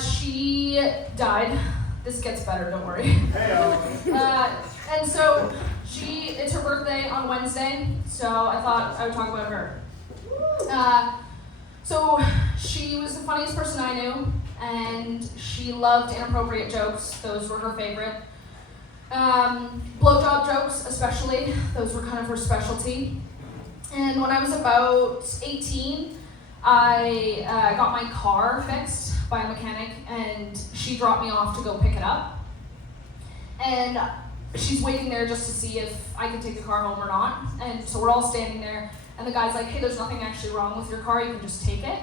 She died. This gets better, don't worry. And so it's her birthday on Wednesday, so I thought I would talk about her. So she was the funniest person I knew, and she loved inappropriate jokes. Those were her favorite. Blowjob jokes, especially, those were kind of her specialty. And when I was about 18, I got my car fixed by a mechanic, and she dropped me off to go pick it up. And she's waiting there just to see if I can take the car home or not. And so we're all standing there, and the guy's like, hey, there's nothing actually wrong with your car, you can just take it.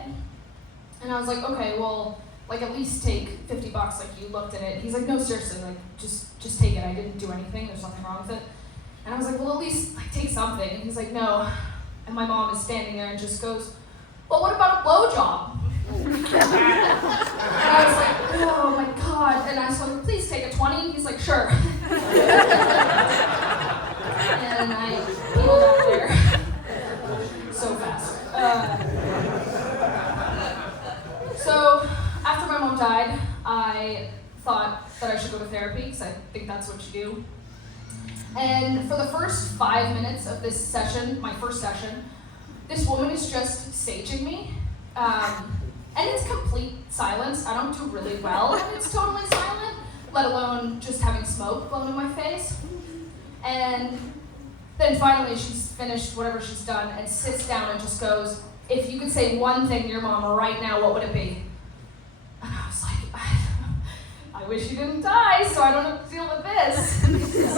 And I was like, okay, well, like at least take $50, like you looked at it. He's like, no, seriously, like just take it, I didn't do anything, there's nothing wrong with it. And I was like, well, at least like take something. And he's like, no. And my mom is standing there and just goes, well, what about a blowjob? And I was like, oh my God. And I was like, please take a 20. And he's like, sure. And I peeled out there so fast. So after my mom died, I thought that I should go to therapy because I think that's what you do. And for the first 5 minutes of this session, my first session, this woman is just saging me. And it's complete silence. I don't do really well when it's totally silent, let alone just having smoke blown in my face. And then finally she's finished whatever she's done and sits down and just goes, if you could say one thing to your mama right now, what would it be? And I was like, I wish you didn't die so I don't have to deal with this.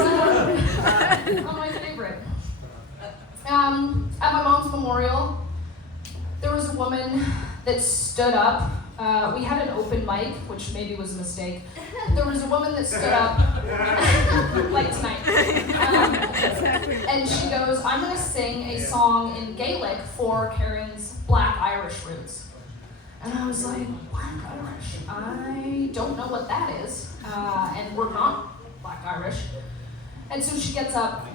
Not my favorite. At my mom's memorial, there was a woman that stood up. We had an open mic, which maybe was a mistake. There was a woman that stood up, like tonight, and she goes, I'm going to sing a song in Gaelic for Karen's Black Irish roots. And I was like, Black Irish? I don't know what that is, and we're not Black Irish. And so she gets up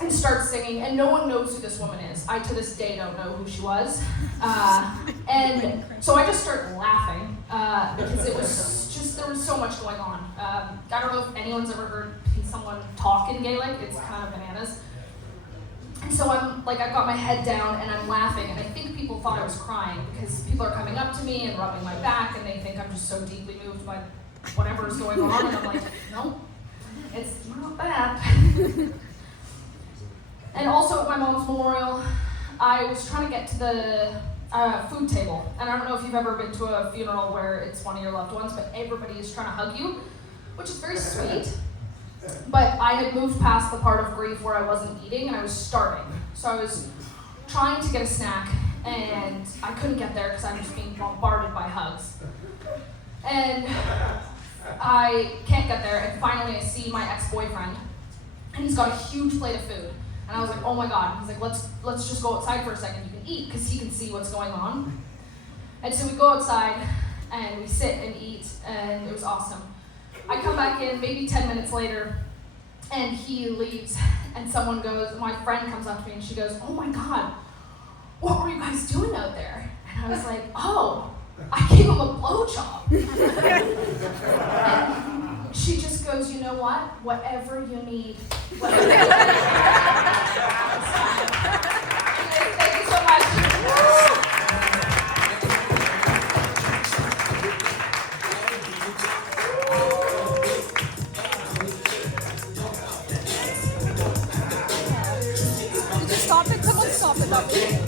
and starts singing, and no one knows who this woman is. I, to this day, don't know who she was. And so I just started laughing, because it was just, there was so much going on. I don't know if anyone's ever heard someone talk in Gaelic. It's kind of bananas. And so I'm like, I've got my head down and I'm laughing, and I think people thought I was crying because people are coming up to me and rubbing my back, and they think I'm just so deeply moved by whatever's going on, and I'm like, no, it's not that. And also at my mom's memorial, I was trying to get to the food table. And I don't know if you've ever been to a funeral where it's one of your loved ones, but everybody is trying to hug you, which is very sweet. But I had moved past the part of grief where I wasn't eating and I was starving. So I was trying to get a snack and I couldn't get there because I was being bombarded by hugs. And I can't get there, and finally I see my ex-boyfriend, and he's got a huge plate of food. And I was like, oh my God. He's like, let's just go outside for a second. You can eat, because he can see what's going on. And so we go outside, and we sit and eat, and it was awesome. I come back in maybe 10 minutes later, and he leaves, and my friend comes up to me, and she goes, oh my God, what were you guys doing out there? And I was like, oh, I gave him a blowjob. And she just goes, you know what? Whatever you need. Whatever you need. Thank you so much. Did you stop it? Someone stop it up.